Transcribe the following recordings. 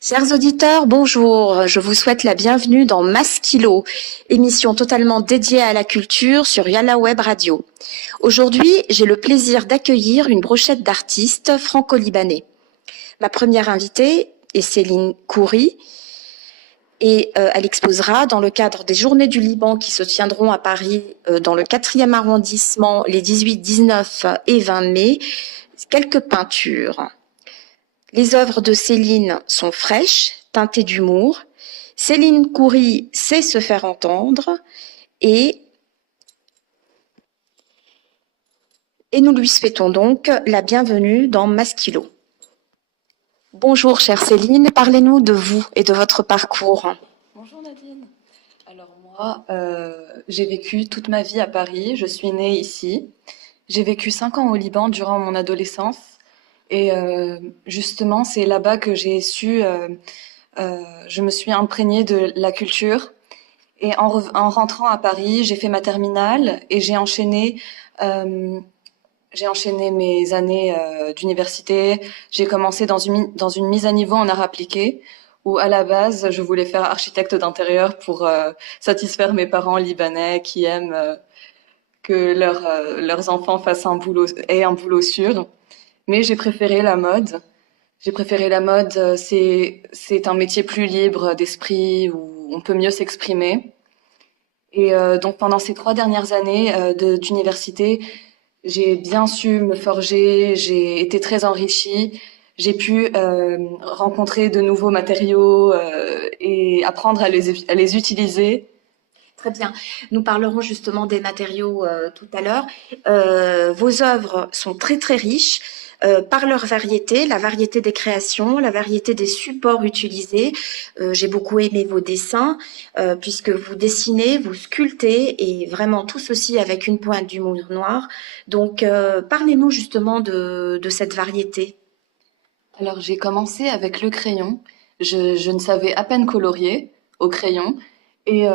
Chers auditeurs, bonjour. Je vous souhaite la bienvenue dans Maskilo, émission totalement dédiée à la culture sur Yala Web Radio. Aujourd'hui, j'ai le plaisir d'accueillir une brochette d'artistes franco-libanais. Ma première invitée est Céline Khoury et elle exposera dans le cadre des Journées du Liban qui se tiendront à Paris dans le 4e arrondissement les 18, 19 et 20 mai quelques peintures. Les œuvres de Céline sont fraîches, teintées d'humour. Céline Khoury sait se faire entendre et nous lui souhaitons donc la bienvenue dans Maskilo. Bonjour chère Céline, parlez-nous de vous et de votre parcours. Bonjour Nadine. Alors moi, j'ai vécu toute ma vie à Paris, je suis née ici. J'ai vécu 5 ans au Liban durant mon adolescence et justement c'est là-bas que j'ai su, je me suis imprégnée de la culture et en rentrant à Paris, j'ai fait ma terminale et j'ai enchaîné mes années d'université. J'ai commencé dans une mise à niveau en art appliqué où à la base je voulais faire architecte d'intérieur pour satisfaire mes parents libanais qui aiment que leurs enfants aient un boulot sûr. Mais j'ai préféré la mode. J'ai préféré la mode. C'est un métier plus libre d'esprit où on peut mieux s'exprimer. Et donc pendant ces 3 dernières années d'université, j'ai bien su me forger, j'ai été très enrichie, j'ai pu rencontrer de nouveaux matériaux et apprendre à les utiliser. Très bien. Nous parlerons justement des matériaux tout à l'heure. Vos œuvres sont très très riches par leur variété, la variété des créations, la variété des supports utilisés. J'ai beaucoup aimé vos dessins puisque vous dessinez, vous sculptez et vraiment tout ceci avec une pointe d'humour noir. Donc parlez-nous justement de cette variété. Alors j'ai commencé avec le crayon. Je ne savais à peine colorier au crayon et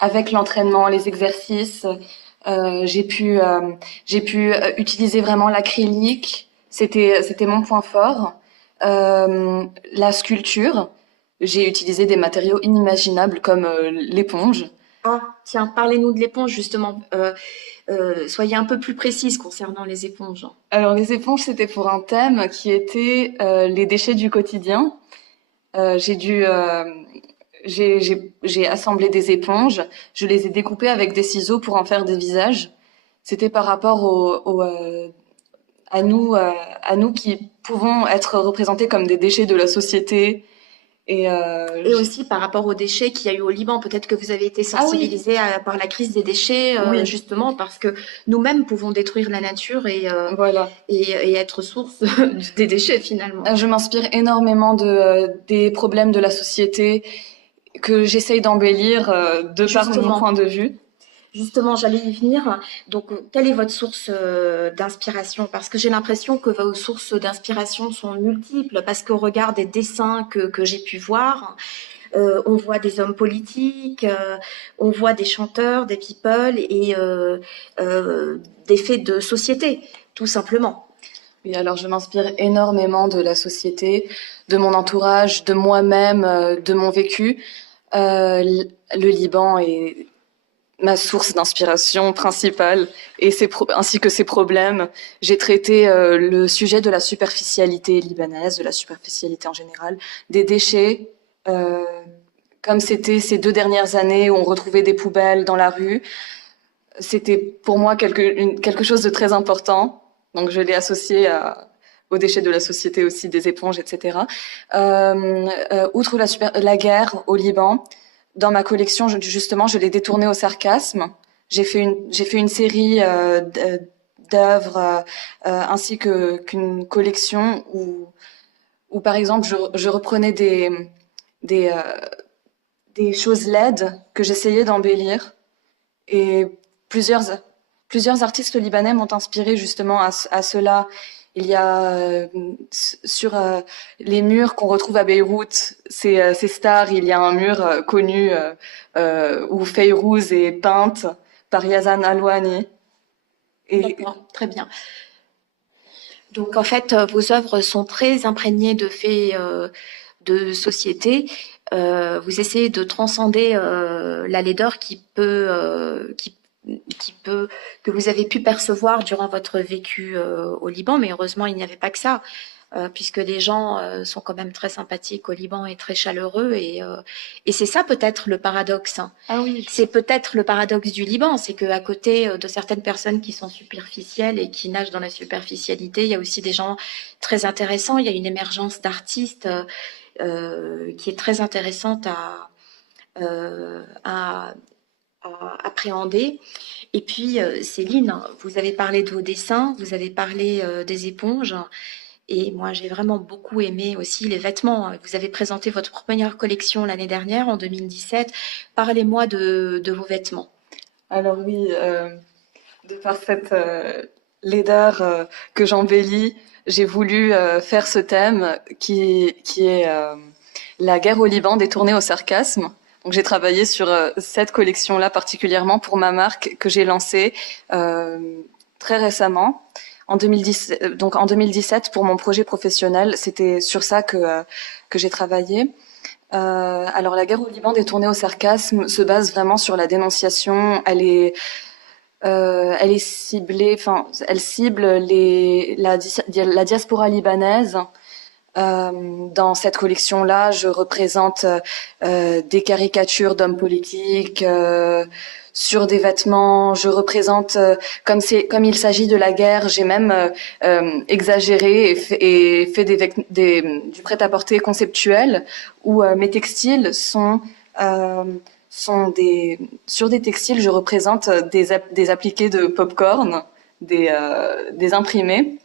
avec l'entraînement, les exercices, j'ai pu utiliser vraiment l'acrylique. C'était mon point fort. La sculpture, j'ai utilisé des matériaux inimaginables comme l'éponge. Ah, tiens, parlez-nous de l'éponge justement. Soyez un peu plus précise concernant les éponges. Alors les éponges, c'était pour un thème qui était les déchets du quotidien. J'ai dû j'ai assemblé des éponges, je les ai découpées avec des ciseaux pour en faire des visages. C'était par rapport à nous qui pouvons être représentés comme des déchets de la société. Et aussi par rapport aux déchets qu'il y a eu au Liban, peut-être que vous avez été Ah oui, sensibilisé par la crise des déchets, oui, justement parce que nous-mêmes pouvons détruire la nature voilà. et être source des déchets finalement. Je m'inspire énormément des problèmes de la société que j'essaye d'embellir de par mon Justement, point de vue. Justement, j'allais y venir. Donc, quelle est votre source d'inspiration? Parce que j'ai l'impression que vos sources d'inspiration sont multiples, parce qu'au regard des dessins que j'ai pu voir, on voit des hommes politiques, on voit des chanteurs, des people et des faits de société, tout simplement. Oui, alors je m'inspire énormément de la société, de mon entourage, de moi-même, de mon vécu. Le Liban est ma source d'inspiration principale et ainsi que ses problèmes. J'ai traité le sujet de la superficialité libanaise, de la superficialité en général, des déchets, euh, comme c'était ces 2 dernières années où on retrouvait des poubelles dans la rue. C'était pour moi quelque chose de très important. Donc je l'ai associé aux déchets de la société aussi, des éponges, etc. Outre la guerre au Liban, dans ma collection, justement, je l'ai détournée au sarcasme. J'ai fait une série d'œuvres ainsi qu'une collection où, par exemple, je reprenais des, euh, des choses laides que j'essayais d'embellir. Et plusieurs, plusieurs artistes libanais m'ont inspiré justement à cela. Il y a sur les murs qu'on retrouve à Beyrouth, ces stars, il y a un mur connu où Fayrouz est peinte par Yazan Alwani. Et D'accord, très bien. Donc en fait, vos œuvres sont très imprégnées de faits de société. Vous essayez de transcender la laideur qui peut que vous avez pu percevoir durant votre vécu au Liban, mais heureusement il n'y avait pas que ça. Puisque les gens sont quand même très sympathiques au Liban et très chaleureux et c'est ça peut-être le paradoxe, hein. Ah oui, C'est peut-être le paradoxe du Liban, c'est qu'à côté de certaines personnes qui sont superficielles et qui nagent dans la superficialité, il y a aussi des gens très intéressants. Il y a une émergence d'artistes qui est très intéressante à appréhender. Et puis, Céline, vous avez parlé de vos dessins, vous avez parlé des éponges. Et moi, j'ai vraiment beaucoup aimé aussi les vêtements. Vous avez présenté votre première collection l'année dernière, en 2017. Parlez-moi de vos vêtements. alors oui, de par cette laideur que j'embellis, j'ai voulu faire ce thème qui est la guerre au Liban détournée au sarcasme. Donc j'ai travaillé sur cette collection-là particulièrement pour ma marque que j'ai lancée euh, très récemment. En 2010, donc en 2017, pour mon projet professionnel, c'était sur ça que j'ai travaillé. Alors la guerre au Liban détournée au sarcasme se base vraiment sur la dénonciation. Elle est ciblée, enfin, elle cible la diaspora libanaise. Dans cette collection-là, je représente des caricatures d'hommes politiques sur des vêtements. Je représente, comme il s'agit de la guerre, j'ai même exagéré et fait du prêt-à-porter conceptuel où mes textiles euh, sur des textiles, je représente des appliqués de pop-corn, des imprimés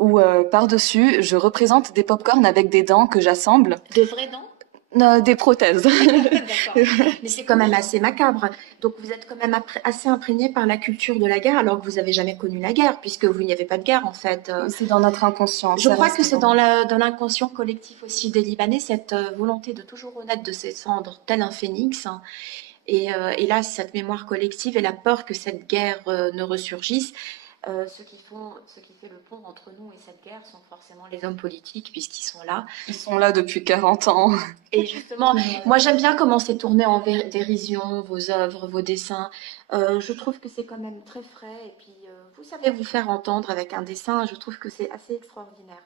où par-dessus, je représente des pop-corn avec des dents que j'assemble. De vrais dents? Des prothèses. D'accord. Mais c'est quand même assez macabre. Donc vous êtes quand même assez imprégné par la culture de la guerre, alors que vous n'avez jamais connu la guerre, puisque vous n'y avez pas de guerre en fait. C'est dans notre inconscient. Je Ça crois reste que c'est dans l'inconscient collectif aussi des Libanais, cette volonté de toujours renaître de ses cendres, tel un phénix, hein. Et là, cette mémoire collective et la peur que cette guerre ne ressurgisse, ce qui fait le pont entre nous et cette guerre sont forcément les hommes politiques, puisqu'ils sont là. Ils sont là depuis 40 ans. Et justement, moi j'aime bien comment c'est tourné en dérision, vos œuvres, vos dessins. Je trouve que c'est quand même très frais et puis vous savez vous faire entendre avec un dessin, je trouve que c'est assez extraordinaire.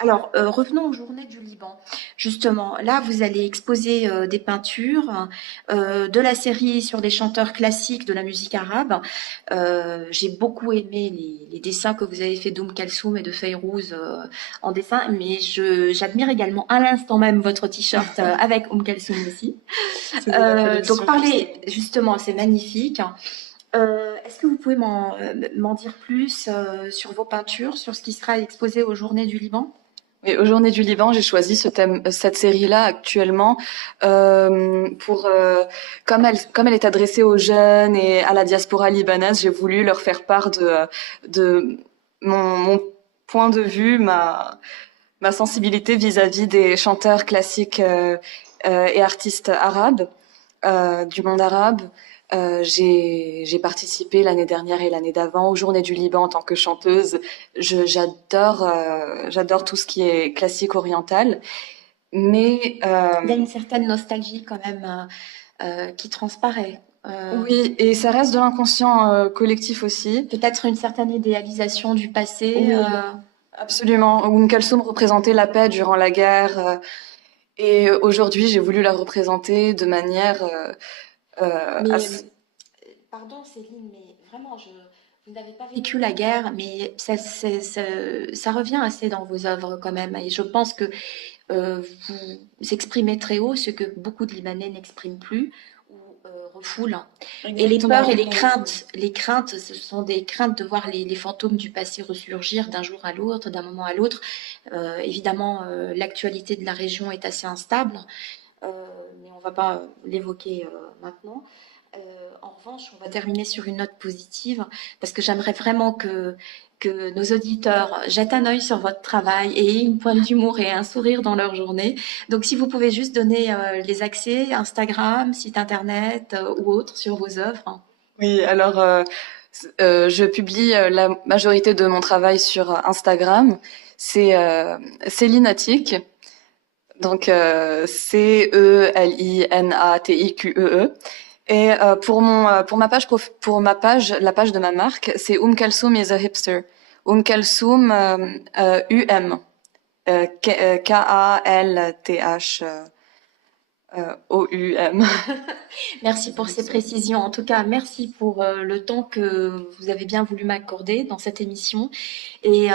Alors, revenons aux Journées du Liban. Justement, là, vous allez exposer des peintures de la série sur des chanteurs classiques de la musique arabe. J'ai beaucoup aimé les dessins que vous avez fait d'Oum Kalsoum et de Fayrouz en dessin, mais j'admire également à l'instant même votre t-shirt avec Oum Kalsoum aussi. Donc, parlez justement, c'est magnifique. Est-ce que vous pouvez m'en dire plus sur vos peintures, sur ce qui sera exposé aux Journées du Liban? Mais aux Journées du Liban, j'ai choisi ce thème, cette série-là actuellement pour comme elle est adressée aux jeunes et à la diaspora libanaise, j'ai voulu leur faire part de mon point de vue, ma sensibilité vis-à-vis des chanteurs classiques et artistes arabes du monde arabe. J'ai participé l'année dernière et l'année d'avant aux Journées du Liban en tant que chanteuse. J'adore tout ce qui est classique oriental, mais Il y a une certaine nostalgie quand même qui transparaît. oui, et ça reste de l'inconscient collectif aussi. Peut-être une certaine idéalisation du passé. Oui, absolument. Umm Kalsoum représentait la paix durant la guerre, et aujourd'hui j'ai voulu la représenter de manière Mais assez... pardon Céline, mais vraiment, vous n'avez pas vécu la guerre, mais ça revient assez dans vos œuvres quand même. Et je pense que vous exprimez très haut ce que beaucoup de Libanais n'expriment plus ou refoulent. Et les peurs et les craintes, ce sont des craintes de voir les fantômes du passé ressurgir d'un jour à l'autre, d'un moment à l'autre. Évidemment, l'actualité de la région est assez instable, mais on ne va pas l'évoquer maintenant. En revanche, on va terminer sur une note positive parce que j'aimerais vraiment que nos auditeurs jettent un œil sur votre travail et aient une pointe d'humour et un sourire dans leur journée. Donc, si vous pouvez juste donner les accès, Instagram, site internet ou autre sur vos œuvres. Oui, alors Je publie la majorité de mon travail sur Instagram. C'est Celinatique. Donc Celinatique. Et pour ma page, la page de ma marque, c'est Kalsoum is a hipster. Kalsoum UM KALTH OUM. Merci pour ces précisions. En tout cas, merci pour le temps que vous avez bien voulu m'accorder dans cette émission. Et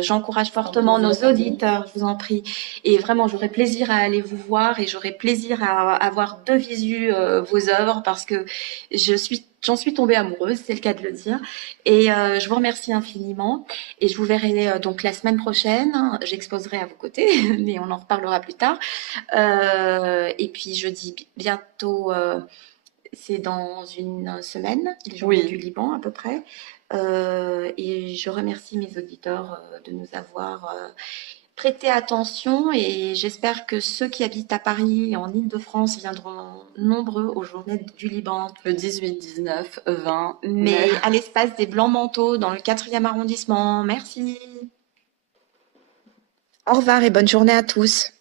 j'encourage fortement nos auditeurs, je vous en prie. Et vraiment, j'aurai plaisir à aller vous voir et j'aurai plaisir à avoir de visu vos œuvres parce que j'en suis tombée amoureuse, c'est le cas de le dire. Et je vous remercie infiniment. Et je vous verrai donc la semaine prochaine. J'exposerai à vos côtés, mais on en reparlera plus tard. Et puis je dis bientôt, c'est dans une semaine, les journées Oui. du Liban à peu près. Et je remercie mes auditeurs de nous avoir prêté attention et j'espère que ceux qui habitent à Paris et en Île-de-France viendront nombreux aux journées du Liban. Le 18, 19, 20 Mais à l'espace des Blancs Manteaux dans le 4e arrondissement. Merci. Au revoir et bonne journée à tous.